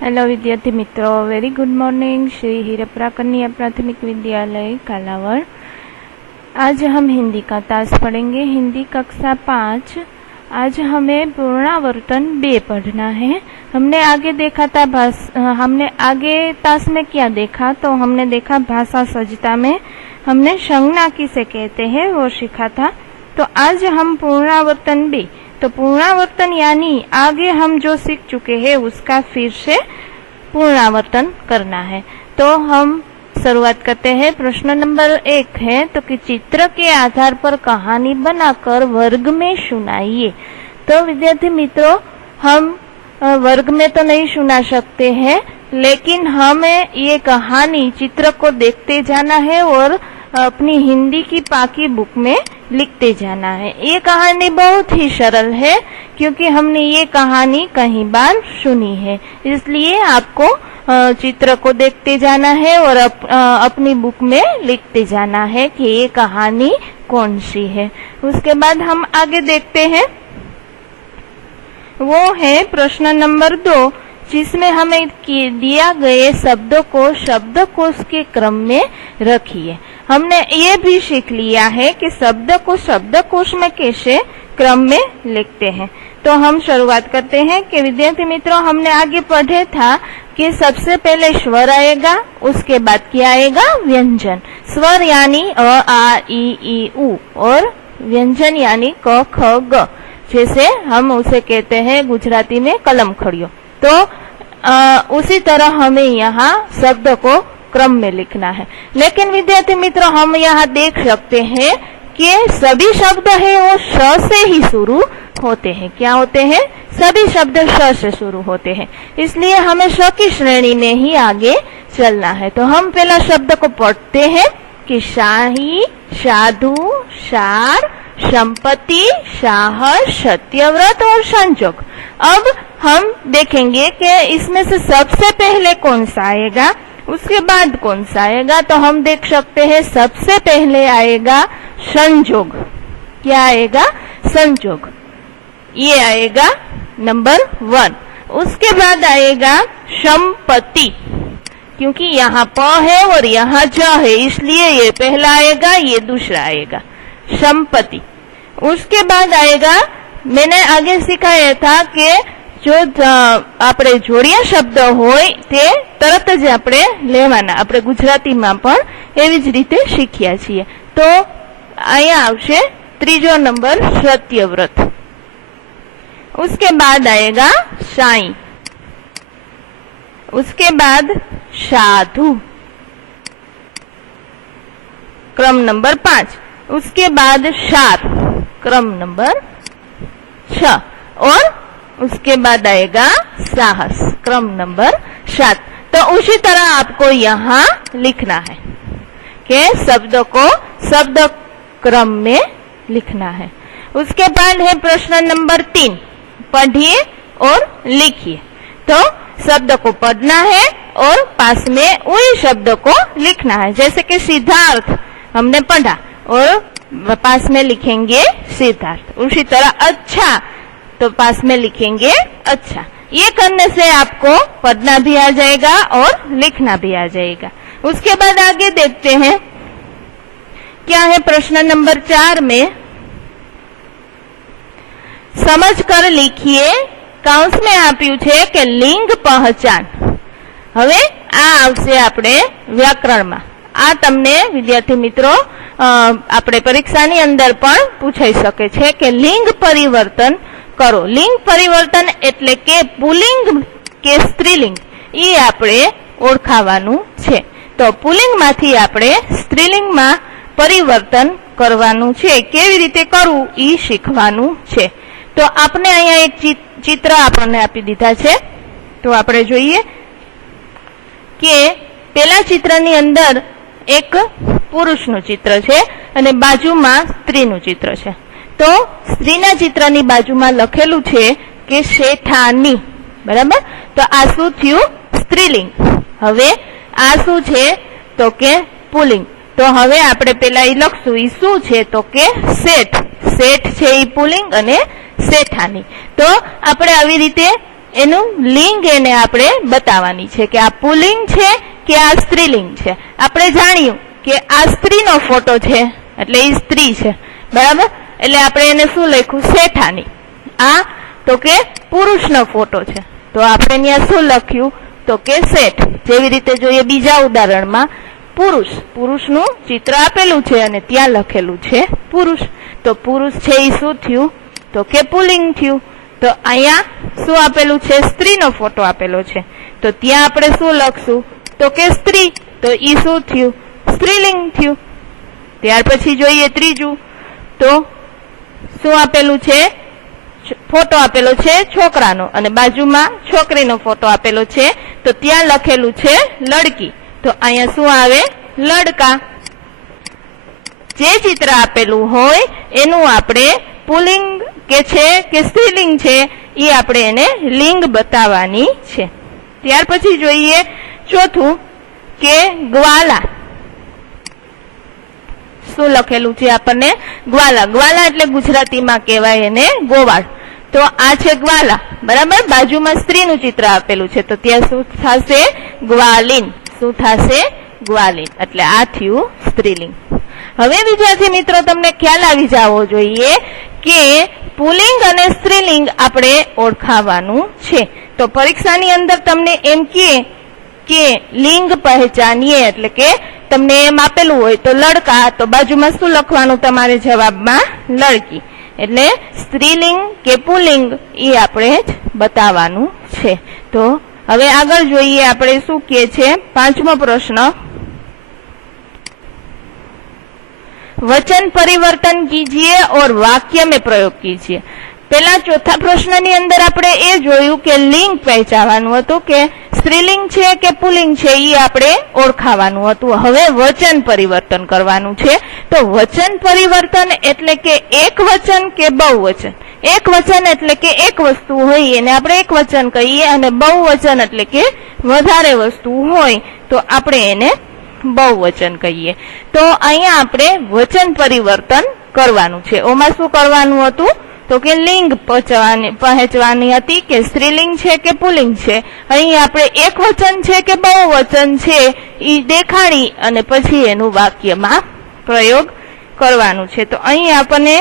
Hello विद्यार्थी मित्रों, very good morning. Shri हीरप्रा कन्या प्राथमिक विद्यालय कालावड़। आज हम हिंदी का तास पढ़ेंगे, हिंदी कक्षा 5। आज हमें पुनरावर्तन 2 पढ़ना है। हमने आगे तास में क्या देखा, तो हमने देखा भाषा सज्जता में हमने संज्ञा किसे कहते हैं वो सीखा था। तो आज हम पुनरावर्तन 2, तो पुनरावर्तन यानी आगे हम जो सीख चुके हैं उसका फिर से पुनरावर्तन करना है। तो हम शुरुआत करते हैं। प्रश्न नंबर 1 है तो कि चित्र के आधार पर कहानी बनाकर वर्ग में सुनाइए। तो विद्यार्थी मित्रों, हम वर्ग में तो नहीं सुना सकते हैं, लेकिन हमें ये कहानी चित्र को देखते जाना है और अपनी हिंदी की पाकी बुक में लिखते जाना है। ये कहानी बहुत ही सरल है क्योंकि हमने ये कहानी कई बार सुनी है, इसलिए आपको चित्र को देखते जाना है और अपनी बुक में लिखते जाना है कि ये कहानी कौन सी है। उसके बाद हम आगे देखते हैं, वो है प्रश्न नंबर 2, जिसमें हमें दिया गए शब्दों को शब्दकोश के क्रम में रखिए। हमने ये भी सीख लिया है कि शब्द को शब्दकोश में कैसे क्रम में लिखते हैं। तो हम शुरुआत करते हैं कि विद्यार्थी मित्रों, हमने आगे पढ़े था कि सबसे पहले स्वर आएगा, उसके बाद क्या आएगा, व्यंजन। स्वर यानी अ, आ, ई, उ और व्यंजन यानी क, ख, ग, जैसे हम उसे कहते हैं गुजराती में कलम खड़ियो। तो उसी तरह हमें यहाँ शब्द को क्रम में लिखना है। लेकिन विद्यार्थी मित्रों, हम यहाँ देख सकते हैं कि सभी शब्द है वो श से ही शुरू होते हैं। क्या होते हैं? सभी शब्द श से शुरू होते हैं, इसलिए हमें श की श्रेणी में ही आगे चलना है। तो हम पहला शब्द को पढ़ते हैं कि शाही, साधु, सार, संपत्ति, साहस, सत्यव्रत और संजोग। अब हम देखेंगे कि इसमें से सबसे पहले कौन सा आएगा, उसके बाद कौन सा आएगा। तो हम देख सकते हैं सबसे पहले आएगा संजोग। क्या आएगा? संजोग। ये आएगा नंबर 1। उसके बाद आएगा संपत्ति, क्योंकि यहाँ प है और यहाँ ज है, इसलिए ये पहला आएगा, ये दूसरा आएगा, संपत्ति। उसके बाद आएगा, मैंने आगे सिखाया था कि जो આપણે જોડિયા શબ્દ હોય તે તરત જ આપણે લેવાના, આપણે ગુજરાતીમાં પણ એવી જ રીતે શીખ્યા છીએ। તો અહીંયા આવશે ત્રીજો નંબર સત્યવ્રત। उसके बाद आएगा साई, उसके बाद साधु, क्रम नंबर 5। उसके बाद सार, क्रम नंबर 6 और उसके बाद आएगा साहस, क्रम नंबर 7। तो उसी तरह आपको यहाँ लिखना है कि शब्दों को शब्द क्रम में लिखना है। उसके बाद है प्रश्न नंबर 3, पढ़िए और लिखिए। तो शब्द को पढ़ना है और पास में वही शब्द को लिखना है। जैसे कि सिद्धार्थ हमने पढ़ा और पास में लिखेंगे सिद्धार्थ। उसी तरह अच्छा, तो पास में लिखेंगे अच्छा। ये करने से आपको पढ़ना भी आ जाएगा और लिखना भी आ जाएगा। उसके बाद आगे देखते हैं क्या है प्रश्न नंबर 4 में, समझकर लिखिए। काउंस में आप्યું છે કે લિંગ પહચાન। હવે આ આવશે આપણે વ્યાકરણમાં। આ તમને વિદ્યાર્થી મિત્રો આપણે પરીક્ષાની અંદર પણ પૂછાઈ શકે છે કે લિંગ પરિવર્તન કરો। લિંગ પરિવર્તન એટલે કે પુલ્લિંગ કે સ્ત્રીલિંગ, એ આપણે ઓળખાવાનું છે। તો પુલ્લિંગમાંથી આપણે સ્ત્રીલિંગમાં પરિવર્તન કરવાનું છે। કેવી રીતે કરવું એ શીખવાનું છે। તો આપણે અહીંયા એક ચિત્ર આપણને આપી દીધા છે। તો આપણે જોઈએ કે પેલા ચિત્રની અંદર એક પુરુષનું ચિત્ર છે અને બાજુમાં સ્ત્રીનું ચિત્ર છે। તો સ્ત્રીના ચિત્રની બાજુમાં લખેલું છે કે શેઠાની, બરાબર। તો આ શું થયું? સ્ત્રીલિંગ। હવે આ શું છે? તો કે પુલ્લિંગ। તો હવે આપણે પેલા એ લખશું, એ શું છે? તો કે શેઠ। શેઠ છે એ પુલ્લિંગ અને શેઠાની। તો આપણે આવી રીતે એનું લિંગ એને આપણે બતાવવાની છે કે આ પુલ્લિંગ છે કે આ સ્ત્રીલિંગ છે. આપણે જાણ્યું કે આ સ્ત્રીનો ફોટો છે એટલે એ સ્ત્રી છે, બરાબર. એટલે આપણે એને શું લખ્યું? શેઠાણી. આ તો કે પુરુષનો ફોટો છે, તો આપણે ત્યાં શું લખ્યું? તો કે શેઠ. જેવી રીતે જોઈએ બીજા ઉદાહરણમાં પુરુષનું ચિત્ર આપેલું છે અને ત્યાં લખેલું છે પુરુષ, તો પુરુષ છે એ શું થયું? તો કે પુલ્લિંગ થયું. તો અહીંયા શું આપેલું છે? સ્ત્રીનો ફોટો આપેલો છે, તો ત્યાં આપણે શું લખશું? તો કે સ્ત્રી, તો ઈ શું થયું? સ્ત્રીલિંગ થયું. ત્યાર પછી જોઈએ ત્રીજું, તો શું આપેલું છે? ફોટો આપેલો છે છોકરાનો અને બાજુમાં છોકરીનો ફોટો આપેલો છે, તો ત્યાં લખેલું છે લડકી, તો અહીંયા શું આવે? લડકા. જે ચિત્ર આપેલું હોય એનું આપણે પુલ્લિંગ કે છે કે સ્ત્રીલિંગ છે એ આપણે એને લિંગ બતાવવાની છે. ત્યાર પછી જોઈએ ચોથું કે ગ્વાલા. શું લખેલું છે આપણને? ગ્વાલા. ગ્વાલા એટલે ગુજરાતીમાં કહેવાય એને ગોવાળ. તો આ છે ગ્વાલા, બરાબર. બાજુમાં સ્ત્રીનું ચિત્ર આપેલું છે, તો ત્યાં શું થશે? ગ્વાલીન. શું થશે? ગ્વાલીન. એટલે આ થયું સ્ત્રીલિંગ. હવે વિદ્યાર્થી મિત્રો તમને ખ્યાલ આવી જવો જોઈએ કે પુલ્લિંગ અને સ્ત્રીલિંગ આપણે ઓળખાવાનું છે. તો પરીક્ષાની અંદર તમને એમ કે લિંગ પહેચાનીએ, એટલે કે તમને એમ આપેલું હોય તો લડકા, તો બાજુમાં શું લખવાનું તમારે જવાબમાં? લડકી. એટલે સ્ત્રીલિંગ કે પુલ્લિંગ એ આપણે જ બતાવવાનું છે. તો હવે આગળ જોઈએ આપણે શું કહે છે? પાંચમો પ્રશ્ન, वचन परिवर्तन कीजिए और वाक्य में प्रयोग कीजिए. પેલા ચોથા પ્રશ્નની અંદર આપણે એ જોયું કે લિંગ પહેચાનવાનું હતું કે સ્ત્રીલિંગ છે કે પુલ્લિંગ છે એ આપણે ઓળખાવાનું હતું. હવે વચન પરિવર્તન કરવાનું છે. તો વચન પરિવર્તન એટલે કે એક વચન કે બહુવચન. એક વચન એટલે કે એક વસ્તુ હોય એને આપણે એક વચન કહીએ, અને બહુવચન એટલે કે વધારે વસ્તુ હોય તો આપણે એને બહુવચન કહીએ. તો અહીંયા આપણે વચન પરિવર્તન કરવાનું છે. ઓમાં શું કરવાનું હતું? તો કે લિંગ પહેચવાની હતી કે સ્ત્રીલિંગ છે કે પુલ્લિંગ છે. અહીં આપણે એક વચન છે કે બહુવચન છે એ દેખાડી અને પછી એનું વાક્યમાં પ્રયોગ કરવાનું છે. તો અહીં આપણને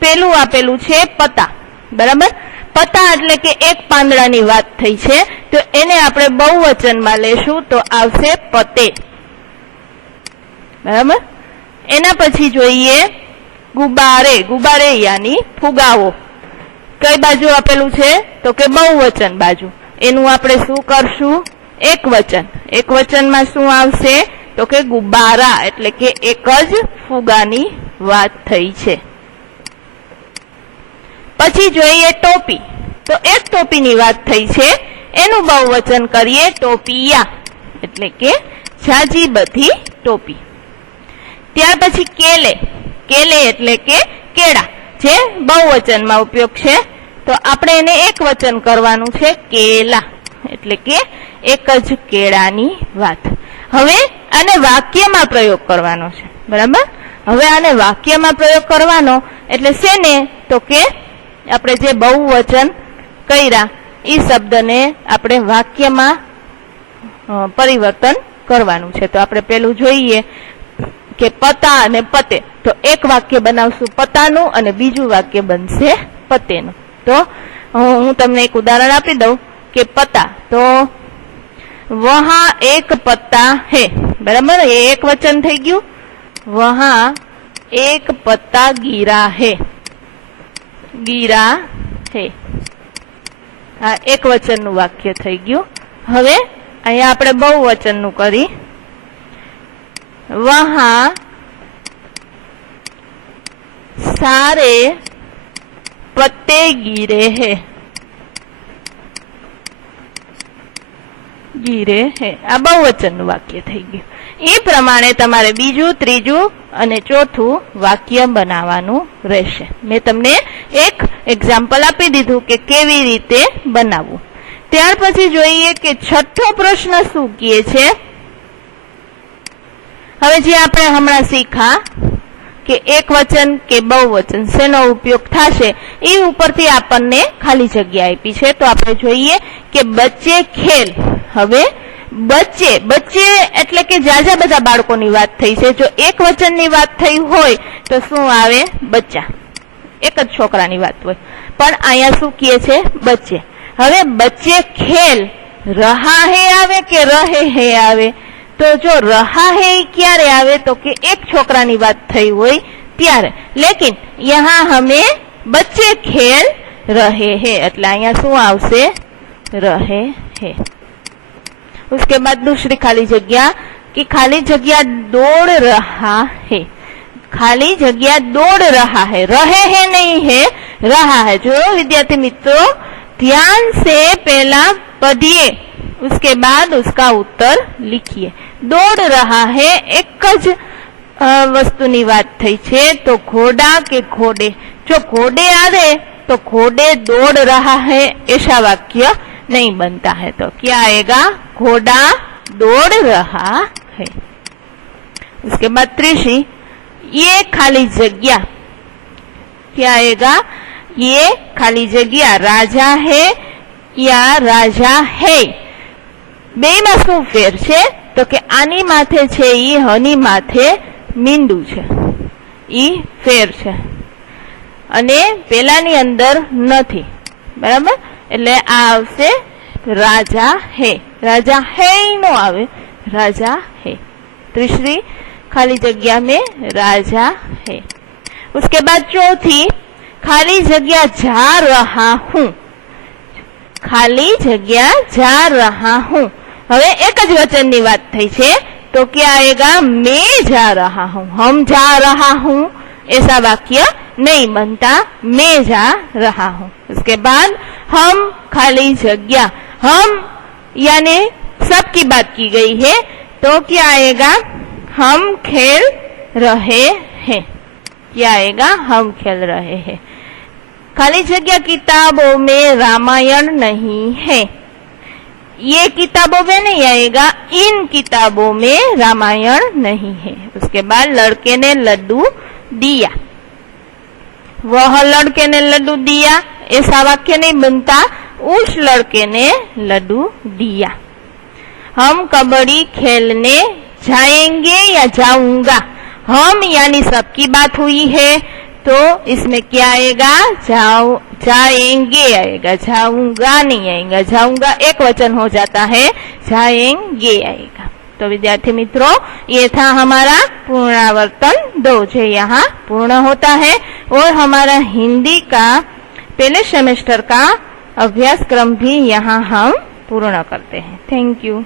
પેલું આપેલું છે પતા, બરાબર. પતા એટલે કે એક પાંદડાની વાત થઈ છે, તો એને આપણે બહુવચનમાં લેશું તો આવશે પતે, બરાબર. એના પછી જોઈએ ગુબારે. ગુબારે યાની ફુગાવો. કઈ બાજુ આપેલું છે? તો કે બહુવચન બાજુ. એનું આપણે શું કરશું? એક વચન. એક વચનમાં શું આવશે? તો કે ગુબારા, એટલે કે એક જ ફુગાની વાત થઈ છે. પછી જોઈએ ટોપી. તો એક ટોપીની વાત થઈ છે, એનું બહુવચન કરીએ ટોપિયા, એટલે કે ઝાઝી બધી ટોપી. ત્યાર પછી કેલે. કેલે એટલે કે કેળા, જે બહુવચનમાં ઉપયોગ છે, તો આપણે એને એક વચન કરવાનું છે કેલા, એટલે કે એક જ કેળાની વાત. હવે આને વાક્યમાં પ્રયોગ કરવાનો છે, બરાબર. હવે આને વાક્યમાં પ્રયોગ કરવાનો એટલે શેને? તો કે આપણે જે બહુવચન કર્યા એ શબ્દને આપણે વાક્યમાં પરિવર્તન કરવાનું છે. તો આપણે પેલું જોઈએ કે પતા અને પતે. તો એક વાક્ય બનાવશું પતાનું અને બીજું વાક્ય બનશે પતેનું. તો હું તમને એક ઉદાહરણ આપી દઉં કે પતા. તો વહા એક પત્તા હે, બરાબર. એ એક વચન થઈ ગયું. વહા એક પત્તા ગીરા હે. ગીરા હે આ એક વચનનું વાક્ય થઈ ગયું. હવે અહીંયા આપણે બહુવચનનું કરી. વહા સારે પત્તે ગીરે હે. ગીરે હે આ બહુવચનનું વાક્ય થઈ ગયું. એ પ્રમાણે તમારે બીજું, ત્રીજું અને ચોથું વાક્ય બનાવવાનું રહેશે. મેં તમને એક એક્ઝામ્પલ આપી દીધું કે કેવી રીતે બનાવવું. ત્યાર પછી જોઈએ કે છઠ્ઠો પ્રશ્ન શું કહે છે. હવે જે આપણે હમણાં શીખા કે એક વચન કે બહુવચન શેનો ઉપયોગ થશે એ ઉપરથી આપણને ખાલી જગ્યા આપી છે। તો આપણે જોઈએ કે બચ્ચે ખેલ। હવે બચ્ચે બચ્ચે એટલે કે જાજા બધા બાળકોની વાત થઈ છે। જો એક વચનની વાત થઈ હોય તો શું આવે? બચ્ચા, એક જ છોકરાની વાત હોય, પણ અહીંયા શું કહે છે? બચ્ચે। હવે બચ્ચે ખેલ रहा है आवे के रहे है आवे? तो जो रहा है क्यारे आवे? तो कि एक छोकरा की बात थई होय त्यारे। लेकिन यहाँ हमें बच्चे खेल रहे हैं એટલે અહીંયા શું આવશે? रहे है। उसके बाद दूसरी खाली जगह कि खाली जगह दौड़ रहा है। खाली जगह दौड़ रहा है, रहे है नहीं है, रहा है। जो विद्यार्थी मित्रों ध्यान से पहला पढ़िए, उसके बाद उसका उत्तर लिखिए। दौड़ रहा है एक ज वस्तुनी बात थई छे तो घोड़ा के घोड़े। जो घोड़े आवे तो घोड़े दौड़ रहा है ऐसा वाक्य नहीं बनता है। तो क्या आएगा? घोड़ा दौड़ रहा है। उसके बाद तीसरी ये खाली जगह, क्या आएगा? ये खाली जगह राजा है या राजा है? બે માં શું ફેર છે? તો કે આની માથે છે ઈ, હની માથે મીંડું છે, ઈ ફેર છે અને પેલાની અંદર નથી, બરાબર? એટલે આ આવશે રાજા હે। राजा है नो आवे, राजा है। तीसरी खाली जगह में राजा है। उसके बाद चौथी खाली जगह जा रहा हूँ। खाली जगह जा रहा हूँ। હવે એક જ વચનની વાત થઈ છે तो क्या आएगा? मैं जा रहा हूँ। हम जा रहा हूँ ऐसा वाक्य नहीं बनता, मैं जा रहा हूँ। उसके बाद हम खाली जगह, हम यानी सबकी बात की गई है तो क्या आएगा? हम खेल रहे हैं। क्या आएगा? हम खेल रहे हैं। खाली जगह किताबों में रामायण नहीं है। ये किताबों में नहीं आएगा, इन किताबों में रामायण नहीं है। उसके बाद लड़के ने लड्डू दिया। वह लड़के ने लड्डू दिया ऐसा वाक्य नहीं बनता, उस लड़के ने लड्डू दिया। हम कबड्डी खेलने जाएंगे या जाऊंगा? हम यानी सबकी बात हुई है तो इसमें क्या आएगा? जाएंगे आएगा, जाऊंगा नहीं आएगा। जाऊंगा एक वचन हो जाता है, जाएंगे आएगा। तो विद्यार्थी मित्रों ये था हमारा पुनरावर्तन 2 जो यहाँ पूर्ण होता है और हमारा हिंदी का पहले सेमेस्टर का अभ्यासक्रम भी यहाँ हम पूर्ण करते हैं। Thank you.